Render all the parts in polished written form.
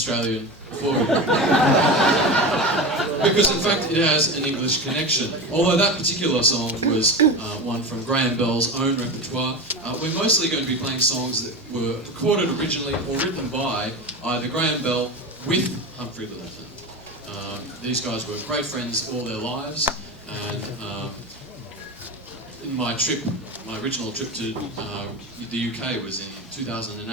Australian for you. Because in fact it has an English connection. Although that particular song was one from Graham Bell's own repertoire, we're mostly going to be playing songs that were recorded originally or written by either Graham Bell with Humphrey Lyttelton. These guys were great friends all their lives, and in my original trip to the UK was in 2008,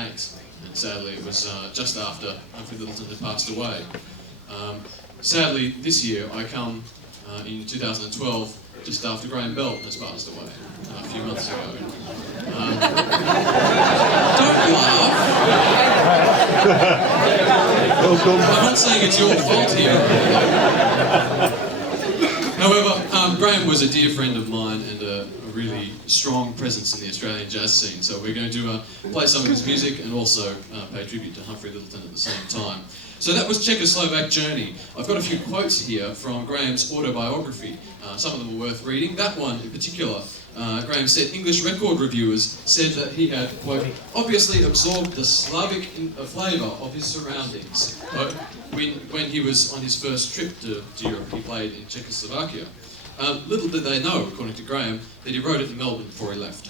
and sadly it was just after Humphrey Lyttelton had passed away. Sadly, this year I come in 2012, just after Graham Bell has passed away, a few months ago. Don't laugh! I'm not saying it's your fault here. However, Graham was a dear friend of mine and a really strong presence in the Australian jazz scene, so we're going to play some of his music and also pay tribute to Humphrey Lyttelton at the same time. So that was Czechoslovak Journey. I've got a few quotes here from Graham's autobiography. Some of them are worth reading. That one in particular, Graham said, English record reviewers said that he had, quote, obviously absorbed the Slavic flavour of his surroundings. But when he was on his first trip to Europe, he played in Czechoslovakia. Little did they know, according to Graham, that he wrote it in Melbourne before he left.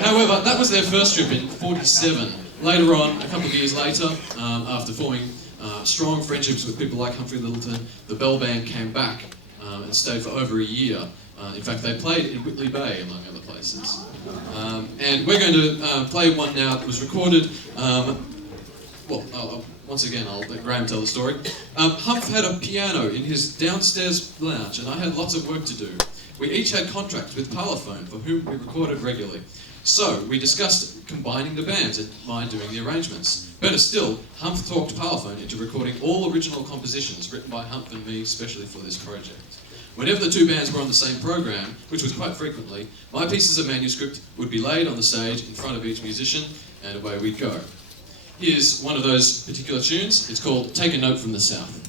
However, that was their first trip in '47. Later on, a couple of years later, after forming strong friendships with people like Humphrey Lyttelton, the Bell Band came back and stayed for over a year. In fact, they played in Whitley Bay, among other places. And we're going to play one now that was recorded. Once again, I'll let Graham tell the story. Humph had a piano in his downstairs lounge, and I had lots of work to do. We each had contracts with Parlophone, for whom we recorded regularly. So, we discussed combining the bands and mine doing the arrangements. Better still, Humph talked Parlophone into recording all original compositions written by Humph and me, especially for this project. Whenever the two bands were on the same program, which was quite frequently, my pieces of manuscript would be laid on the stage in front of each musician, and away we'd go. Here's one of those particular tunes. It's called Take a Note from the South.